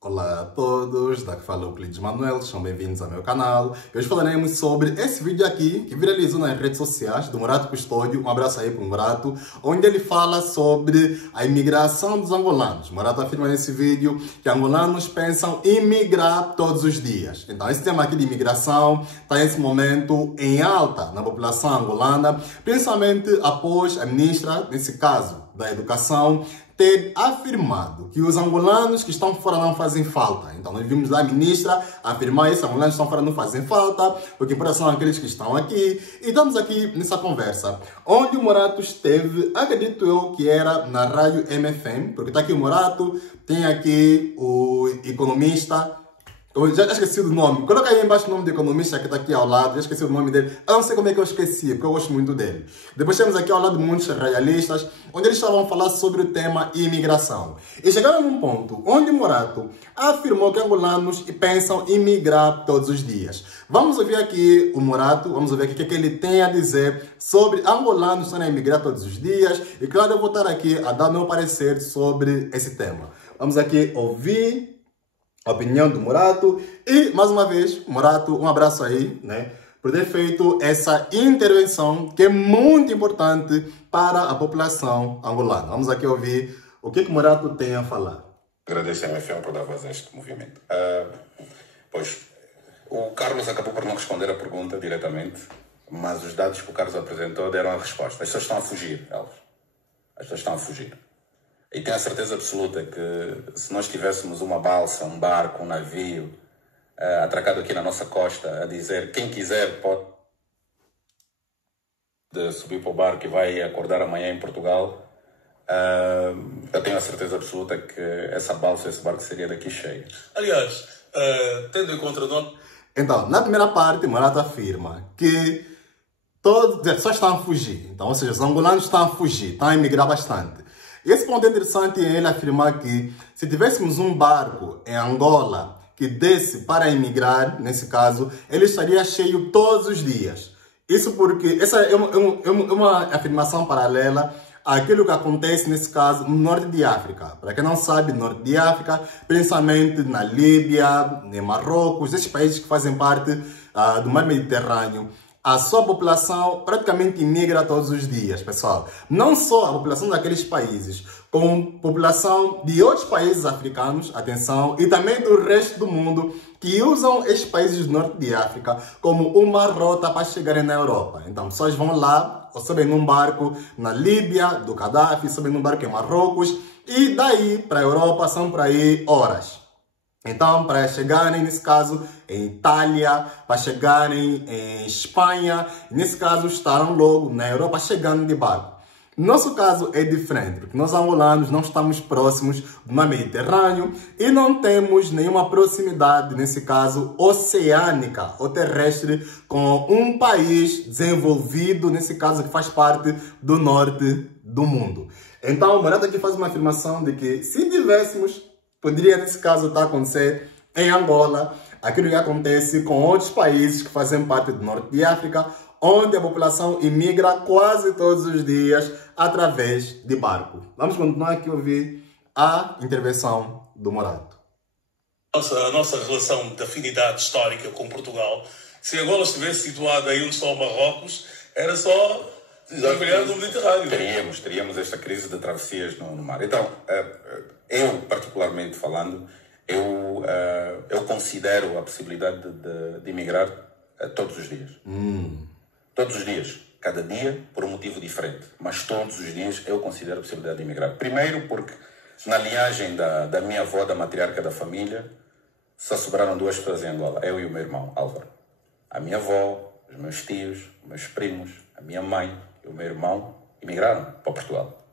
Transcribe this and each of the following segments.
Olá a todos, daqui fala o Euclides Manuel, sejam bem-vindos ao meu canal. Hoje falaremos sobre esse vídeo aqui, que viralizou nas redes sociais, do Morato Custódio, um abraço aí para o Morato, onde ele fala sobre a imigração dos angolanos. Morato afirma nesse vídeo que angolanos pensam em migrar todos os dias. Então esse tema aqui de imigração está nesse momento em alta na população angolana, principalmente após a ministra, nesse caso da Educação, ter afirmado que os angolanos que estão fora não fazem falta. Então nós vimos lá a ministra afirmar isso, os angolanos que estão fora não fazem falta, o que importa são aqueles que estão aqui. E estamos aqui nessa conversa, onde o Morato esteve, acredito eu que era na rádio MFM, porque está aqui o Morato, tem aqui o economista, eu já esqueci do nome. Coloca aí embaixo o nome do economista que está aqui ao lado. Já esqueci o nome dele. Eu não sei como é que eu esqueci, porque eu gosto muito dele. Depois temos aqui ao lado muitos realistas, onde eles estavam a falar sobre o tema imigração. E chegaram num ponto onde Morato afirmou que angolanos pensam em migrar todos os dias. Vamos ouvir aqui o Morato, vamos ouvir aqui o que ele tem a dizer sobre angolanos que estão a migrar todos os dias. E claro, eu vou estar aqui a dar meu parecer sobre esse tema. Vamos aqui ouvir a opinião do Morato. E, mais uma vez, Morato, um abraço aí, né, por ter feito essa intervenção que é muito importante para a população angolana. Vamos aqui ouvir o que o Morato tem a falar. Agradeço a MFM por dar voz a este movimento. Pois, o Carlos acabou por não responder a pergunta diretamente, mas os dados que o Carlos apresentou deram a resposta. As pessoas estão a fugir, Elvis. As pessoas estão a fugir. E tenho a certeza absoluta que se nós tivéssemos uma balsa, um barco, um navio atracado aqui na nossa costa a dizer quem quiser pode subir para o barco e vai acordar amanhã em Portugal, eu tenho a certeza absoluta que essa balsa, esse barco seria daqui cheio. Aliás, tendo em conta o nome... Então, na primeira parte, Morato afirma que todas as pessoas estão a fugir. Então, ou seja, os angolanos estão a fugir, estão a emigrar bastante. E esse ponto é interessante é ele afirmar que se tivéssemos um barco em Angola que desse para emigrar, nesse caso, ele estaria cheio todos os dias. Isso porque essa é uma afirmação paralela àquilo que acontece, nesse caso, no norte de África. Para quem não sabe, no norte de África, principalmente na Líbia, em Marrocos, esses países que fazem parte do mar Mediterrâneo, a sua população praticamente migra todos os dias, pessoal. Não só a população daqueles países, como população de outros países africanos, atenção, e também do resto do mundo, que usam estes países do norte de África como uma rota para chegarem na Europa. Então, pessoas vão lá, ou sobem num barco na Líbia, do Gaddafi, sobem num barco em Marrocos, e daí para a Europa são para aí horas. Então, para chegarem, nesse caso, em Itália, para chegarem em Espanha, nesse caso, estarão logo na Europa chegando de barco. Nosso caso é diferente, porque nós angolanos não estamos próximos do mar Mediterrâneo e não temos nenhuma proximidade, nesse caso, oceânica ou terrestre com um país desenvolvido, nesse caso, que faz parte do norte do mundo. Então, o Morato aqui faz uma afirmação de que se tivéssemos, poderia, nesse caso, estar a acontecer em Angola, aquilo que acontece com outros países que fazem parte do norte de África, onde a população imigra quase todos os dias através de barco. Vamos continuar aqui a ouvir a intervenção do Morato. A nossa relação de afinidade histórica com Portugal, se Angola estivesse situada aí onde está o Marrocos, era só mergulhar no Mediterrâneo. Teríamos esta crise de travessias no mar. Então, eu, particularmente falando, eu considero a possibilidade de emigrar todos os dias. Todos os dias. Cada dia por um motivo diferente. Mas todos os dias eu considero a possibilidade de emigrar. Primeiro porque na linhagem da minha avó, da matriarca da família, só sobraram duas pessoas em Angola. Eu e o meu irmão, Álvaro. A minha avó, os meus tios, os meus primos, a minha mãe e o meu irmão emigraram para Portugal.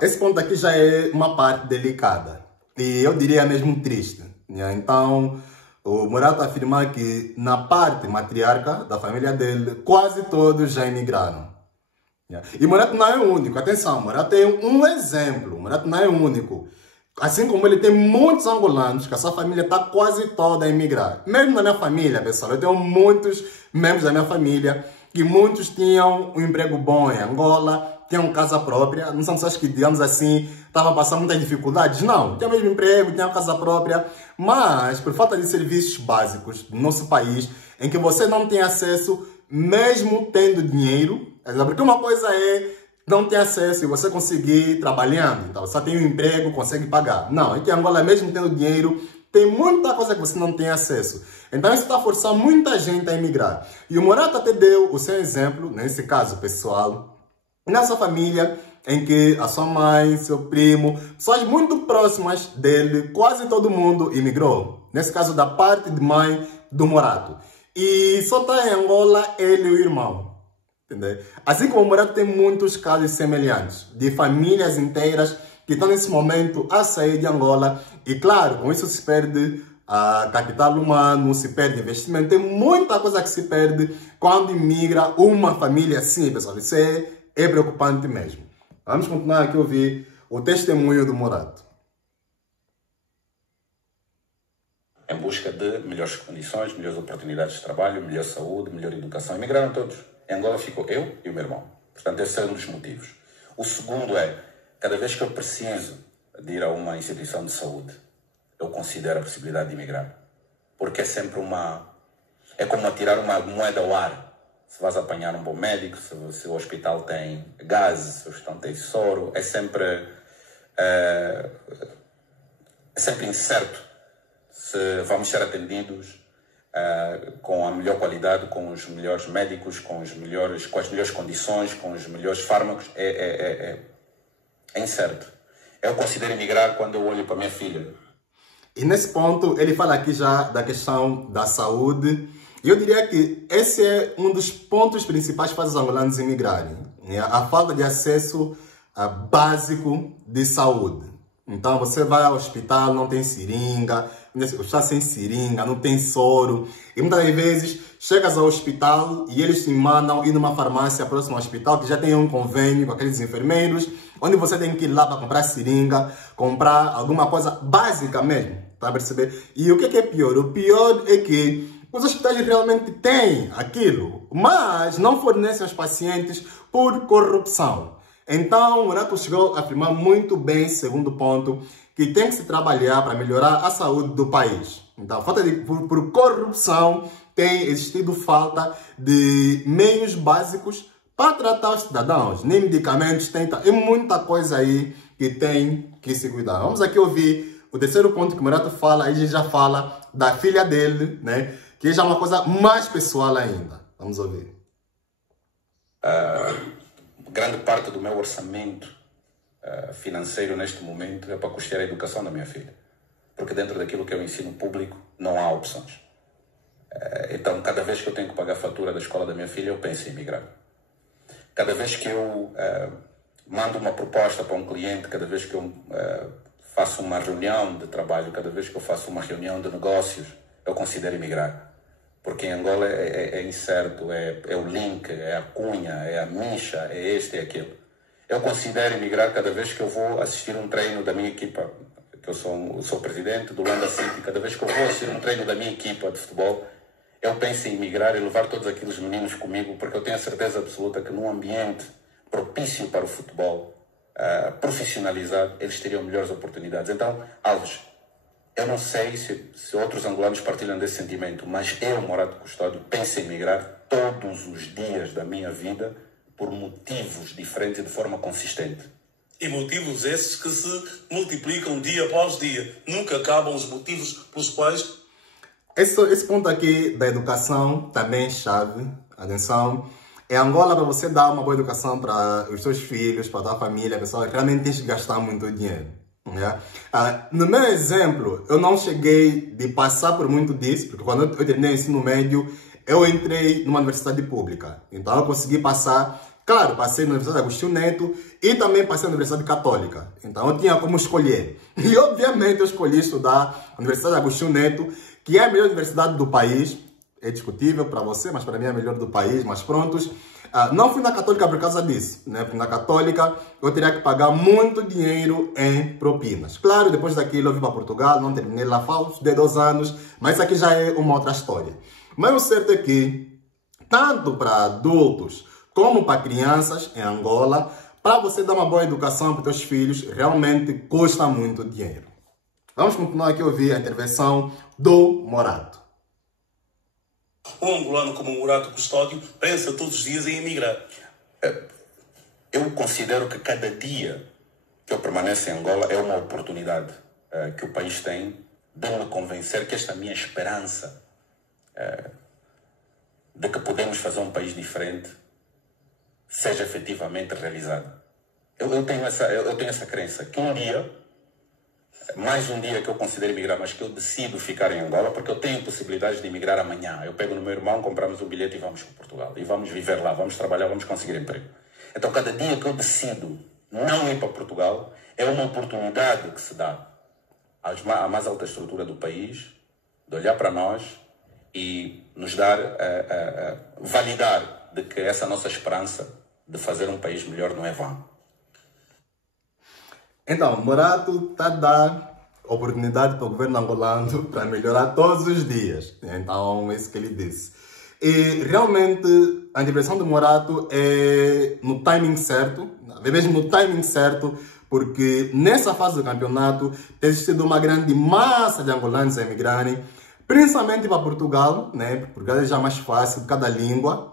Esse ponto aqui já é uma parte delicada. E eu diria mesmo triste. Né? Então, o Morato afirma que na parte matriarca da família dele, quase todos já emigraram. E Morato não é o único. Atenção, Morato é um exemplo. Morato não é o único. Assim como ele tem muitos angolanos, que a sua família está quase toda a emigrar. Mesmo na minha família, pessoal, eu tenho muitos membros da minha família que muitos tinham um emprego bom em Angola, tinham casa própria, não são pessoas que, digamos assim, estavam passando muitas dificuldades, não. Tinham mesmo emprego, tinham casa própria, mas por falta de serviços básicos no nosso país, em que você não tem acesso, mesmo tendo dinheiro, porque uma coisa é não ter acesso e você conseguir trabalhando, então você tem um emprego, consegue pagar. Não, aqui em Angola, mesmo tendo dinheiro, tem muita coisa que você não tem acesso. Então isso está forçando muita gente a emigrar. E o Morato até deu o seu exemplo, nesse caso pessoal, na sua família, em que a sua mãe, seu primo, pessoas muito próximas dele, quase todo mundo imigrou. Nesse caso, da parte de mãe do Morato. E só está em Angola ele e o irmão. Entendeu? Assim como o Morato tem muitos casos semelhantes, de famílias inteiras que estão nesse momento a sair de Angola. E claro, com isso se perde capital humano, se perde investimento. Tem muita coisa que se perde quando imigra uma família assim, pessoal. Isso é preocupante mesmo. Vamos continuar aqui a ouvir o testemunho do Morato. Em busca de melhores condições, melhores oportunidades de trabalho, melhor saúde, melhor educação. Emigraram todos. Em Angola ficou eu e o meu irmão. Portanto, esse é um dos motivos. O segundo é, cada vez que eu preciso de ir a uma instituição de saúde, eu considero a possibilidade de emigrar. Porque é sempre é como atirar uma moeda ao ar. Se vais apanhar um bom médico, se o hospital tem gás, se o hospital tem soro, é sempre incerto se vamos ser atendidos com a melhor qualidade, com os melhores médicos, com as melhores condições, com os melhores fármacos. É incerto. Eu considero emigrar quando eu olho para a minha filha. E nesse ponto, ele fala aqui já da questão da saúde. E eu diria que esse é um dos pontos principais para os angolanos emigrarem. A falta de acesso básico de saúde. Então, você vai ao hospital, não tem seringa, está sem seringa, não tem soro. E muitas vezes, chegas ao hospital e eles te mandam ir numa farmácia próxima ao hospital, que já tem um convênio com aqueles enfermeiros, onde você tem que ir lá para comprar seringa, comprar alguma coisa básica mesmo, tá a perceber? E o que é pior? O pior é que os hospitais realmente têm aquilo, mas não fornecem aos pacientes por corrupção. Então, o Morato chegou a afirmar muito bem, segundo ponto, que tem que se trabalhar para melhorar a saúde do país. Então, por corrupção, tem existido falta de meios básicos para tratar os cidadãos. Nem medicamentos, é muita coisa aí que tem que se cuidar. Vamos aqui ouvir o terceiro ponto que o Morato fala, aí a gente já fala da filha dele, né? Que já é uma coisa mais pessoal ainda. Vamos ouvir. Grande parte do meu orçamento financeiro neste momento é para custear a educação da minha filha. Porque dentro daquilo que é o ensino público não há opções. Então, cada vez que eu tenho que pagar a fatura da escola da minha filha, eu penso em emigrar. Cada vez que eu mando uma proposta para um cliente, cada vez que eu faço uma reunião de trabalho, cada vez que eu faço uma reunião de negócios, eu considero emigrar. Porque em Angola é incerto, é o link, é a cunha, é a mincha, é este e aquilo. Eu considero emigrar cada vez que eu vou assistir um treino da minha equipa, que eu sou presidente do Landa City, cada vez que eu vou assistir um treino da minha equipa de futebol, eu penso em emigrar e levar todos aqueles meninos comigo, porque eu tenho a certeza absoluta que num ambiente propício para o futebol, profissionalizado, eles teriam melhores oportunidades. Então, Alves, eu não sei se outros angolanos partilham desse sentimento, mas eu, Morato Custódio, penso em emigrar todos os dias da minha vida por motivos diferentes e de forma consistente. E motivos esses que se multiplicam dia após dia. Nunca acabam os motivos pelos quais... Esse ponto aqui da educação também é chave. Atenção. Em Angola, para você dar uma boa educação para os seus filhos, para a tua família, pessoal, realmente tem que gastar muito dinheiro. No meu exemplo, eu não cheguei de passar por muito disso, porque quando eu terminei o ensino médio, eu entrei numa universidade pública. Então eu consegui passar, claro, passei na Universidade Agostinho Neto e também passei na Universidade Católica. Então eu tinha como escolher. E obviamente eu escolhi estudar na Universidade Agostinho Neto, que é a melhor universidade do país. É discutível para você, mas para mim é a melhor do país, mas prontos. Não fui na Católica por causa disso, né? Porque na Católica eu teria que pagar muito dinheiro em propinas. Claro, depois daquilo eu vim para Portugal, não terminei lá faz 2 anos, mas isso aqui já é uma outra história. Mas o certo é que, tanto para adultos como para crianças em Angola, para você dar uma boa educação para os teus filhos, realmente custa muito dinheiro. Vamos continuar aqui a ouvir a intervenção do Morato. Um angolano como o Morato Custódio pensa todos os dias em emigrar. Eu considero que cada dia que eu permaneço em Angola é uma oportunidade que o país tem de me convencer que esta minha esperança de que podemos fazer um país diferente seja efetivamente realizada. Eu tenho essa crença que um dia, mais um dia que eu considero emigrar, mas que eu decido ficar em Angola, porque eu tenho possibilidades de emigrar amanhã. Eu pego no meu irmão, compramos um bilhete e vamos para Portugal. E vamos viver lá, vamos trabalhar, vamos conseguir emprego. Então, cada dia que eu decido não ir para Portugal, é uma oportunidade que se dá à mais alta estrutura do país de olhar para nós e nos dar, validar de que essa nossa esperança de fazer um país melhor não é vã. Então, Morato está a dar oportunidade para o governo angolano para melhorar todos os dias. Então, é isso que ele disse. E realmente a intervenção do Morato é no timing certo, é mesmo no timing certo, porque nessa fase do campeonato tem existido uma grande massa de angolanos a emigrarem, principalmente para Portugal, né? Porque é já mais fácil, cada língua.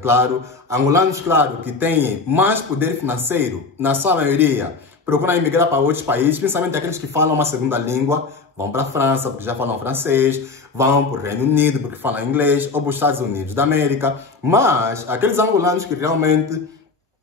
Claro, angolanos, claro, que têm mais poder financeiro, na sua maioria, procuram emigrar para outros países, principalmente aqueles que falam uma segunda língua, vão para a França, porque já falam francês, vão para o Reino Unido, porque falam inglês, ou para os Estados Unidos da América. Mas aqueles angolanos que realmente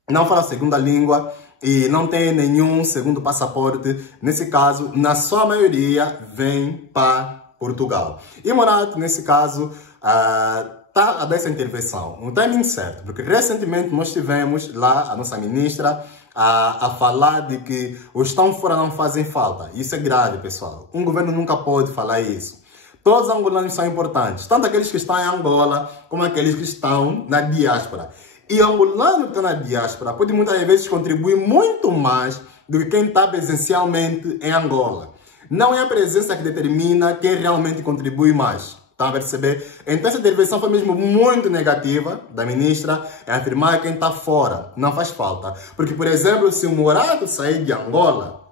não falam a segunda língua e não têm nenhum segundo passaporte, nesse caso, na sua maioria, vêm para Portugal. E Morato, nesse caso, está a dar essa intervenção, no timing certo, porque recentemente nós tivemos lá a nossa ministra a falar de que os que estão fora não fazem falta. Isso é grave, pessoal. Um governo nunca pode falar isso. Todos os angolanos são importantes, tanto aqueles que estão em Angola, como aqueles que estão na diáspora. E o angolano que está na diáspora pode muitas vezes contribuir muito mais do que quem está presencialmente em Angola. Não é a presença que determina quem realmente contribui mais. Estão a perceber? Então essa intervenção foi mesmo muito negativa da ministra em afirmar que quem está fora não faz falta. Porque, por exemplo, se o Morato sair de Angola,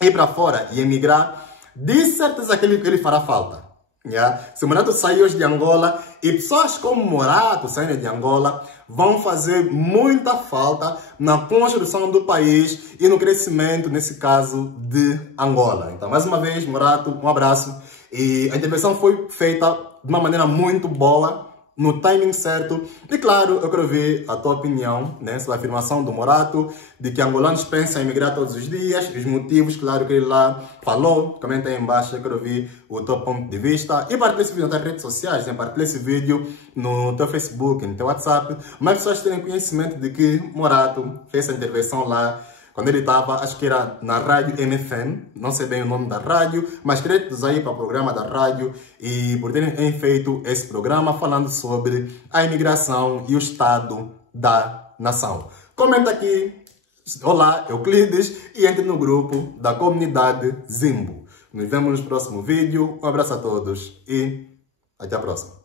ir para fora e emigrar, de certeza que ele fará falta. Yeah? Se o Morato sair hoje de Angola, e pessoas como Morato saindo de Angola vão fazer muita falta na construção do país e no crescimento, nesse caso, de Angola. Então, mais uma vez, Morato, um abraço. E a intervenção foi feita de uma maneira muito boa, no timing certo. E claro, eu quero ver a tua opinião, né, sobre a afirmação do Morato, de que angolanos pensam em emigrar todos os dias, os motivos, claro, que ele lá falou. Comenta aí embaixo, eu quero ver o teu ponto de vista. E partilha esse vídeo nas redes sociais, né? Partilha esse vídeo no teu Facebook, no teu WhatsApp. Mais pessoas terem conhecimento de que Morato fez essa intervenção lá, quando ele estava, acho que era na rádio MFM, não sei bem o nome da rádio, mas créditos aí para o programa da rádio e por terem feito esse programa falando sobre a imigração e o estado da nação. Comenta aqui, olá, Euclides, e entre no grupo da comunidade Zimbo. Nos vemos no próximo vídeo, um abraço a todos e até a próxima.